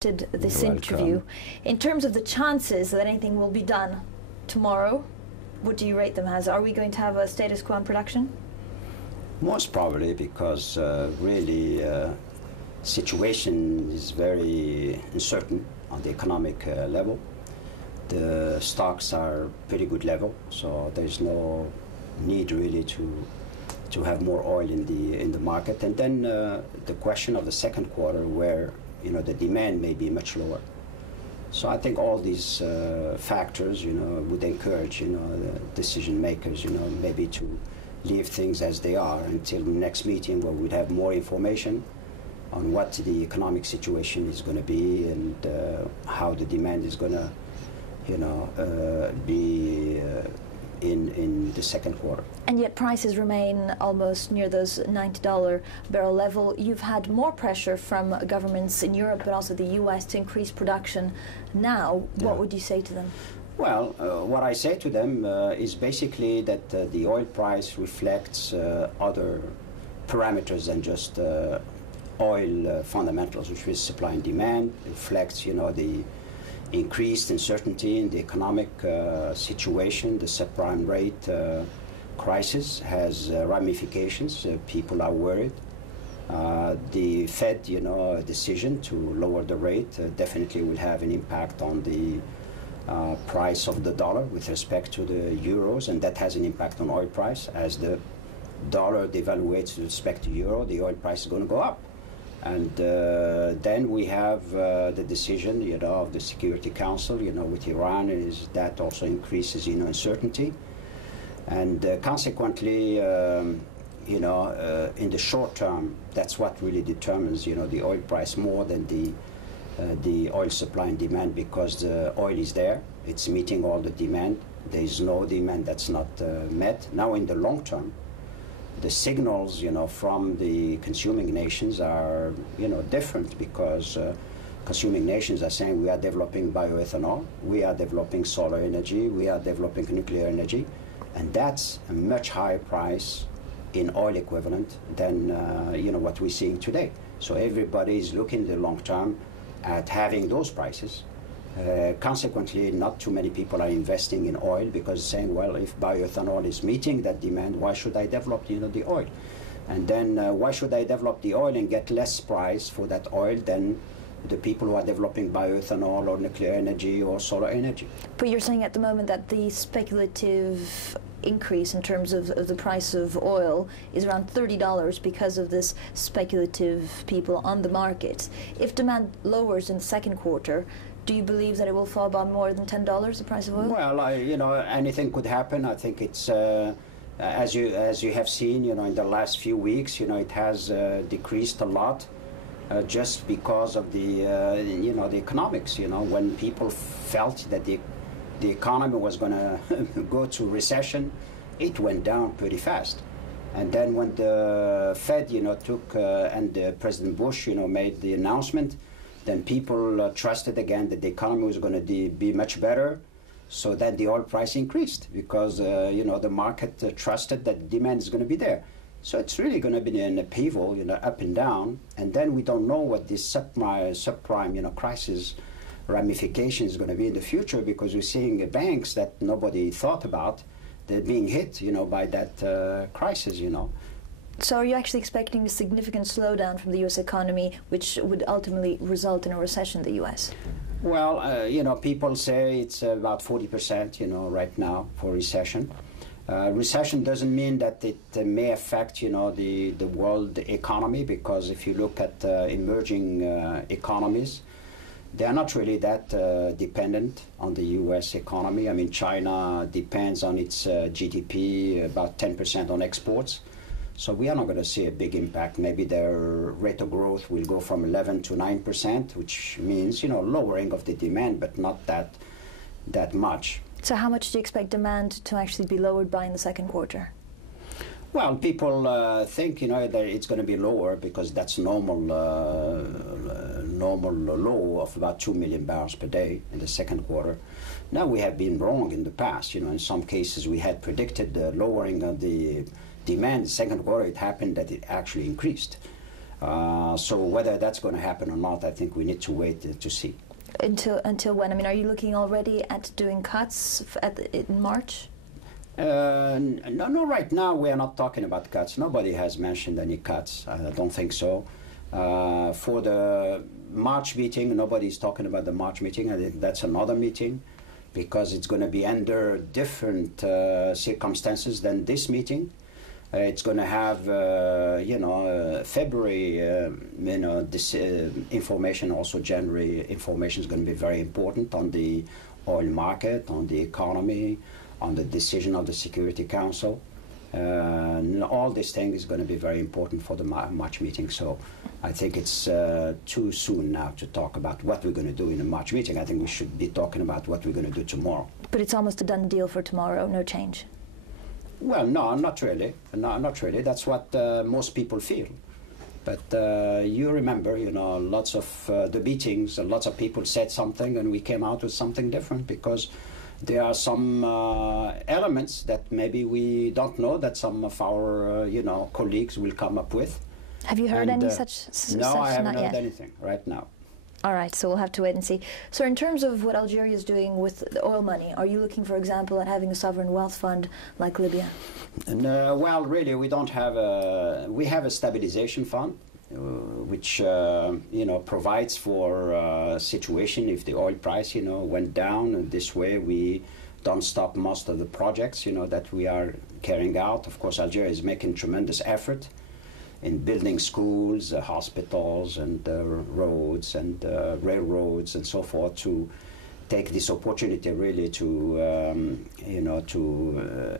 This interview. In terms of the chances that anything will be done tomorrow, what do you rate them as? Are we going to have a status quo in production? Most probably, because really situation is very uncertain on the economic level. The stocks are pretty good level, so there's no need really to have more oil in the market. And then the question of the second quarter, where the demand may be much lower. So I think all these factors, would encourage, the decision makers, maybe to leave things as they are until the next meeting, where we'd have more information on what the economic situation is going to be and how the demand is going to, be in the second quarter. And yet prices remain almost near those $90 barrel level. You've had more pressure from governments in Europe but also the US to increase production now. What would you say to them? Well, what I say to them is basically that the oil price reflects other parameters than just oil fundamentals, which is supply and demand. It reflects, the increased uncertainty in the economic situation. The subprime rate crisis has ramifications. People are worried. The Fed, decision to lower the rate definitely will have an impact on the price of the dollar with respect to the euros, and that has an impact on oil price. As the dollar devaluates with respect to euro, the oil price is going to go up. And then we have the decision, of the Security Council, with Iran, is that also increases, uncertainty. And consequently, in the short term, that's what really determines, the oil price more than the oil supply and demand, because the oil is there, it's meeting all the demand. There is no demand that's not met. Now, in the long term, the signals, from the consuming nations are, different, because consuming nations are saying we are developing bioethanol, we are developing solar energy, we are developing nuclear energy, and that's a much higher price in oil equivalent than, what we're seeing today. So everybody is looking in the long term at having those prices. Consequently, not too many people are investing in oil, because saying, well, if bioethanol is meeting that demand, why should I develop, the oil? And then why should I develop the oil and get less price for that oil than the people who are developing bioethanol or nuclear energy or solar energy? But you're saying at the moment that the speculative increase in terms of the price of oil is around $30 because of this speculative people on the market. If demand lowers in the second quarter, do you believe that it will fall by more than $10, the price of oil? Well, anything could happen. I think it's, as you have seen, in the last few weeks, it has decreased a lot just because of the, the economics. When people felt that the economy was going to go to recession, it went down pretty fast. And then when the Fed, took, and President Bush, made the announcement, then people trusted again that the economy was going to be much better, so then the oil price increased, because the market trusted that demand is going to be there. So it's really going to be an upheaval, up and down, and then we don't know what this subprime crisis ramification is going to be in the future, because we're seeing banks that nobody thought about, they're being hit, by that crisis, So are you actually expecting a significant slowdown from the U.S. economy, which would ultimately result in a recession in the U.S.? Well, people say it's about 40%, right now for recession. Recession doesn't mean that it may affect, the world economy, because if you look at emerging economies, they are not really that dependent on the U.S. economy. I mean, China depends on its GDP, about 10% on exports. So we are not going to see a big impact. Maybe their rate of growth will go from 11 to 9%, which means, lowering of the demand, but not that much. So how much do you expect demand to actually be lowered by in the second quarter? Well, people think, that it's going to be lower, because that's normal low of about 2 million barrels per day in the second quarter. Now, we have been wrong in the past. In some cases we had predicted the lowering of the demand. The second quarter, it happened that it actually increased. So whether that's going to happen or not, I think we need to wait to see. Until when? I mean, are you looking already at doing cuts in March? No, right now we are not talking about cuts. Nobody has mentioned any cuts. I don't think so. For the March meeting, nobody is talking about the March meeting. I think that's another meeting because it's going to be under different circumstances than this meeting. It's going to have, February, this information, also January information is going to be very important on the oil market, on the economy, on the decision of the Security Council. All these things is going to be very important for the March meeting. So I think it's too soon now to talk about what we're going to do in the March meeting. I think we should be talking about what we're going to do tomorrow. But it's almost a done deal for tomorrow, no change? Well, no, not really. No, not really. That's what most people feel. But you remember, lots of the meetings, lots of people said something, and we came out with something different because there are some elements that maybe we don't know that some of our, colleagues will come up with. Have you heard any such? No, I haven't heard anything right now. All right, so we'll have to wait and see. So in terms of what Algeria is doing with the oil money, are you looking, for example, at having a sovereign wealth fund like Libya? Well, really, we don't have we have a stabilization fund, which, provides for a situation if the oil price, went down. And this way we don't stop most of the projects, that we are carrying out. Of course, Algeria is making tremendous effort in building schools, hospitals, and roads, and railroads, and so forth, to take this opportunity really to,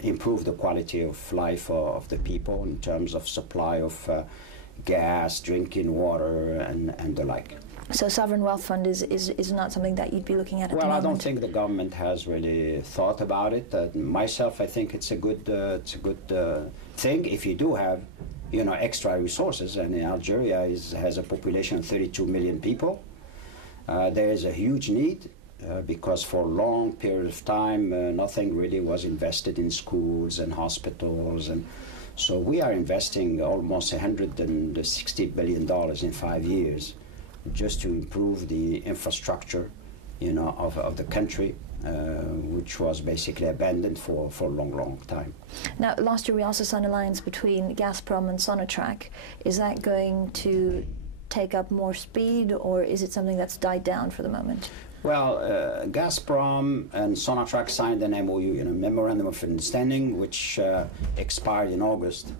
improve the quality of life of the people in terms of supply of gas, drinking water, and the like. So sovereign wealth fund is not something that you'd be looking at the moment? Well, I don't think the government has really thought about it. Myself, I think it's a good thing if you do have extra resources, and Algeria has a population of 32 million people. There is a huge need because for a long period of time nothing really was invested in schools and hospitals, and so we are investing almost $160 billion in 5 years just to improve the infrastructure of the country, which was basically abandoned for a long time. Now, last year we also saw an alliance between Gazprom and Sonatrach. Is that going to take up more speed, or is it something that's died down for the moment? Well, Gazprom and Sonatrach signed an MOU, Memorandum of Understanding, which expired in August,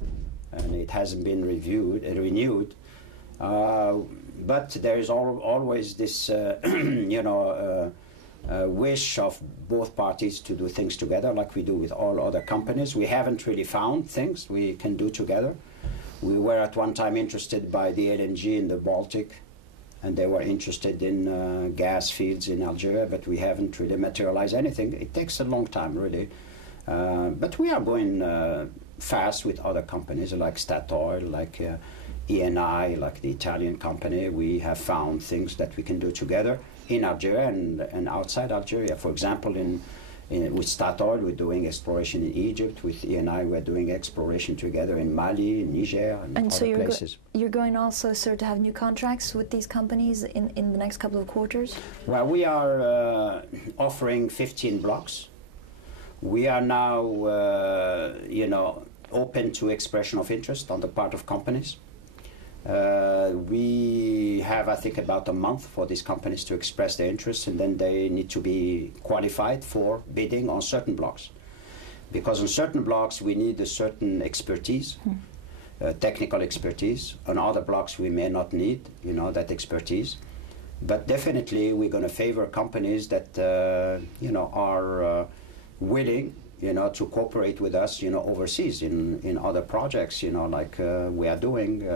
and it hasn't been renewed. But there is always this, wish of both parties to do things together like we do with all other companies. We haven't really found things we can do together. We were at one time interested by the LNG in the Baltic, and they were interested in gas fields in Algeria, but we haven't really materialized anything. It takes a long time, really. But we are going fast with other companies like Statoil, like ENI, like the Italian company. We have found things that we can do together in Algeria and outside Algeria. For example, with Statoil, we're doing exploration in Egypt. With ENI, we're doing exploration together in Mali, in Niger, and other so places. You're going also, sir, to have new contracts with these companies in the next couple of quarters? Well, we are offering 15 blocks. We are now, open to expression of interest on the part of companies. We have, I think, about a month for these companies to express their interest, and then they need to be qualified for bidding on certain blocks. Because on certain blocks we need a certain expertise, technical expertise. On other blocks we may not need, that expertise. But definitely we're going to favor companies that, are willing to cooperate with us, overseas in other projects, like we are doing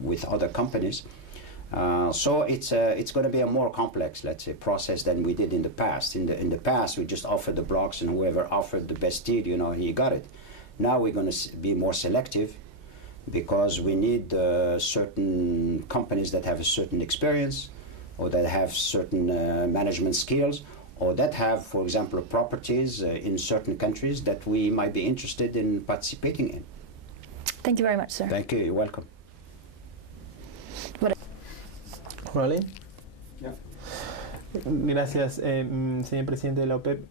with other companies. So it's going to be a more complex, let's say, process than we did in the past. In the past, we just offered the blocks, and whoever offered the best deal, he got it. Now we're going to be more selective because we need certain companies that have a certain experience, or that have certain management skills, or that have, for example, properties in certain countries that we might be interested in participating in. Thank you very much, sir. Thank you. You're welcome. ¿Vale? Yeah. Gracias, señor presidente de la OPEP.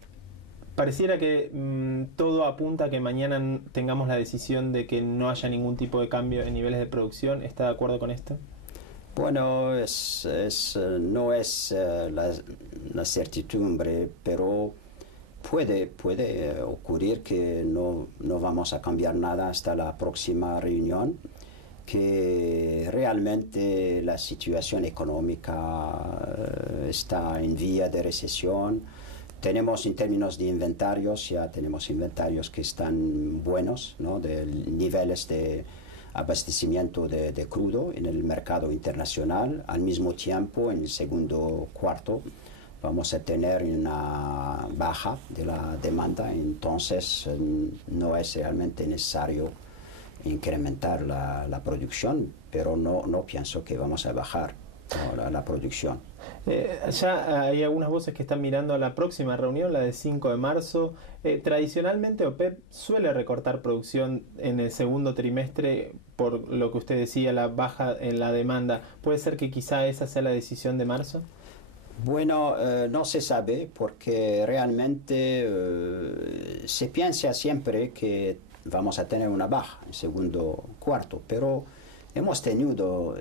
Pareciera que todo apunta a que mañana tengamos la decisión de que no haya ningún tipo de cambio en niveles de producción. ¿Está de acuerdo con esto? Bueno, no es la certidumbre, pero puede ocurrir que no vamos a cambiar nada hasta la próxima reunión, que realmente la situación económica está en vía de recesión. Tenemos en términos de inventarios, ya tenemos inventarios que están buenos, ¿no? De niveles de abastecimiento de crudo en el mercado internacional. Al mismo tiempo, en el segundo cuarto, vamos a tener una baja de la demanda, entonces no es realmente necesario incrementar la producción, pero no pienso que vamos a bajar, ¿no? la producción. Ya hay algunas voces que están mirando a la próxima reunión, la del 5 de marzo. Tradicionalmente OPEP suele recortar producción en el segundo trimestre por lo que usted decía, la baja en la demanda. ¿Puede ser que quizá esa sea la decisión de marzo? Bueno, no se sabe porque realmente se piensa siempre que vamos a tener una baja en segundo cuarto, pero hemos tenido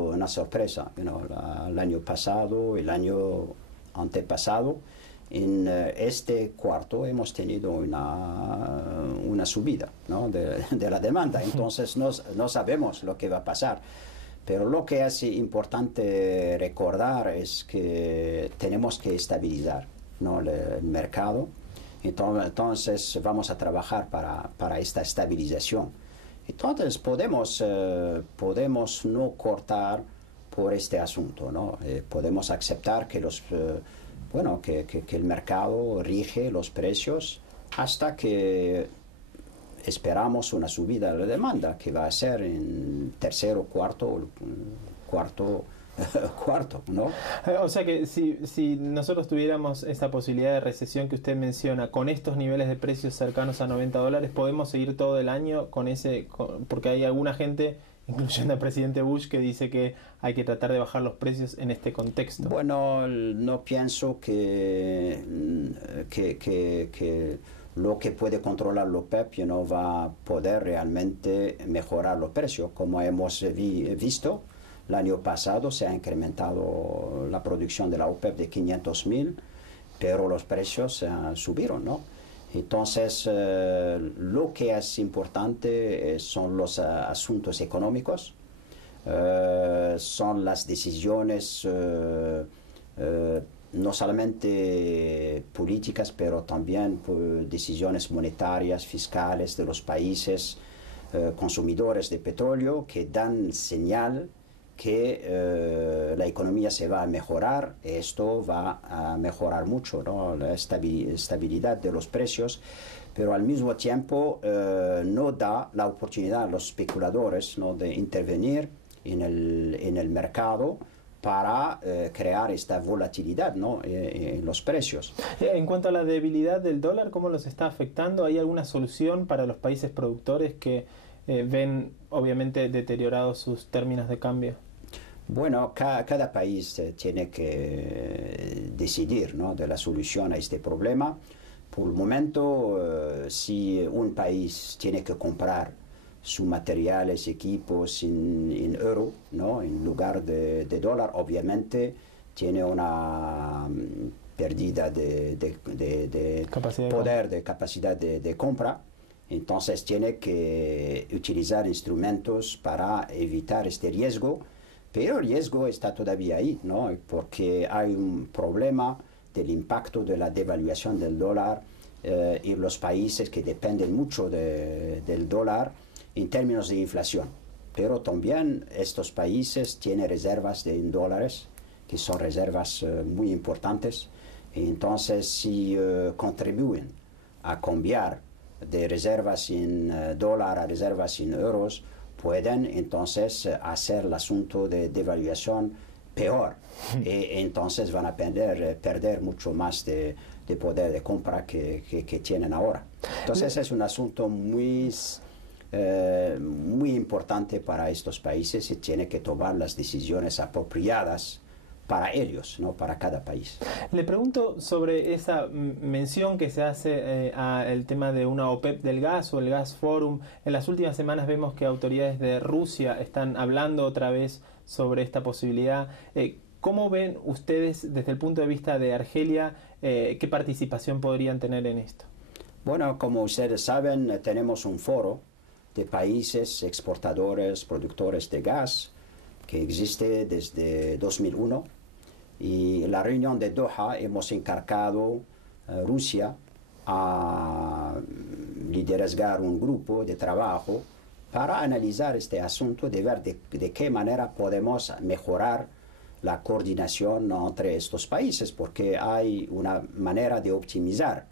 una sorpresa, el año pasado, el año antepasado. En este cuarto hemos tenido una subida, ¿no? de la demanda, entonces no sabemos lo que va a pasar. Pero lo que es importante recordar es que tenemos que estabilizar, ¿no? el mercado. Entonces vamos a trabajar para esta estabilización. Entonces podemos no cortar por este asunto, ¿no? Podemos aceptar que que el mercado rige los precios hasta que esperamos una subida de la demanda, que va a ser en tercero, cuarto, ¿no? O sea que si nosotros tuviéramos esa posibilidad de recesión que usted menciona, con estos niveles de precios cercanos a $90, ¿podemos seguir todo el año con porque hay alguna gente, incluyendo al presidente Bush, que dice que hay que tratar de bajar los precios en este contexto? Bueno, no pienso que lo que puede controlar la OPEP no va a poder realmente mejorar los precios. Como hemos visto, el año pasado se ha incrementado la producción de la OPEP de 500.000, pero los precios subieron, ¿no? Entonces, lo que es importante son los asuntos económicos, son las decisiones no solamente políticas, pero también decisiones monetarias, fiscales de los países consumidores de petróleo, que dan señal que la economía se va a mejorar. Esto va a mejorar mucho, ¿no? La estabilidad de los precios, pero al mismo tiempo no da la oportunidad a los especuladores, ¿no? de intervenir en el mercado para crear esta volatilidad, ¿no? en los precios. En cuanto a la debilidad del dólar, ¿cómo los está afectando? ¿Hay alguna solución para los países productores que ven obviamente deteriorados sus términos de cambio? Bueno, cada país tiene que decidir, ¿no? de la solución a este problema. Por el momento, si un país tiene que comprar sus materiales, equipos en euro, ¿no? en lugar de dólar, obviamente tiene una pérdida de poder, de capacidad de compra. Entonces tiene que utilizar instrumentos para evitar este riesgo, pero el riesgo está todavía ahí, ¿no? porque hay un problema del impacto de la devaluación del dólar en los países que dependen mucho del dólar en términos de inflación. Pero también estos países tienen reservas en dólares, que son reservas muy importantes. Entonces, si contribuyen a cambiar de reservas en dólar a reservas en euros, pueden entonces hacer el asunto de devaluación peor. Entonces van a perder mucho más de poder de compra que tienen ahora. Entonces es un asunto muy muy importante para estos países y tiene que tomar las decisiones apropiadas para ellos, no para cada país. Le pregunto sobre esa mención que se hace al tema de una OPEP del gas o el Gas Forum. En las últimas semanas vemos que autoridades de Rusia están hablando otra vez sobre esta posibilidad. ¿Cómo ven ustedes desde el punto de vista de Argelia qué participación podrían tener en esto? Bueno, como ustedes saben, tenemos un foro de países exportadores, productores de gas, que existe desde 2001. Y en la reunión de Doha hemos encargado a Rusia a liderar un grupo de trabajo para analizar este asunto, de ver de qué manera podemos mejorar la coordinación entre estos países, porque hay una manera de optimizar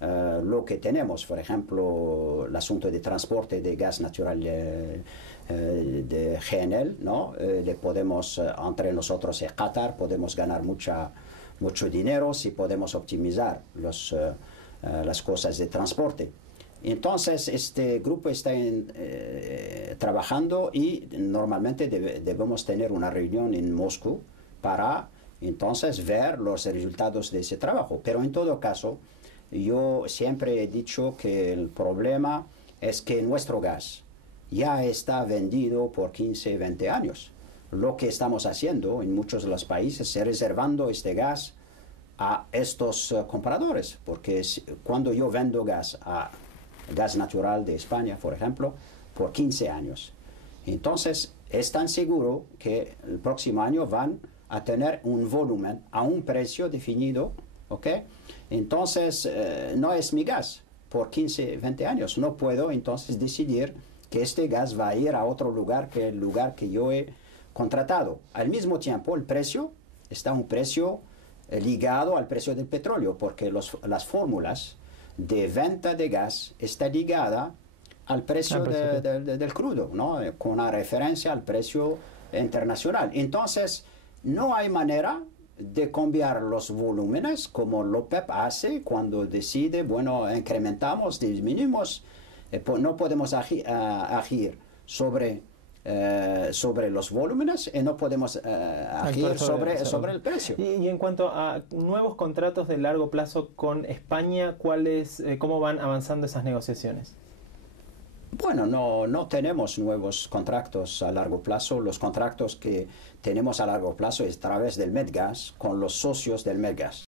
lo que tenemos. Por ejemplo, el asunto de transporte de gas natural de Chaine, ¿no? Le podemos, entre nosotros y Qatar, podemos ganar mucho dinero si podemos optimizar las cosas de transporte. Entonces, este grupo está trabajando y normalmente debemos tener una reunión en Moscú para entonces ver los resultados de ese trabajo. Pero en todo caso, yo siempre he dicho que el problema es que nuestro gas ya está vendido por 15, 20 años. Lo que estamos haciendo en muchos de los países es reservando este gas a estos compradores, porque cuando yo vendo gas natural de España, por ejemplo, por 15 años, entonces es tan seguro que el próximo año van a tener un volumen a un precio definido, ¿ok? Entonces, no es mi gas por 15, 20 años. No puedo entonces decidir que este gas va a ir a otro lugar que el lugar que yo he contratado. Al mismo tiempo, el precio está un precio ligado al precio del petróleo, porque las fórmulas de venta de gas está ligada al precio del crudo, ¿no? Con una referencia al precio internacional. Entonces, no hay manera de cambiar los volúmenes como la OPEP hace cuando decide, bueno, incrementamos, disminuimos. No podemos agir sobre los volúmenes y no podemos agir sobre el precio. Y en cuanto a nuevos contratos de largo plazo con España, ¿cómo van avanzando esas negociaciones? Bueno, no tenemos nuevos contratos a largo plazo. Los contratos que tenemos a largo plazo es a través del Medgas con los socios del Medgas.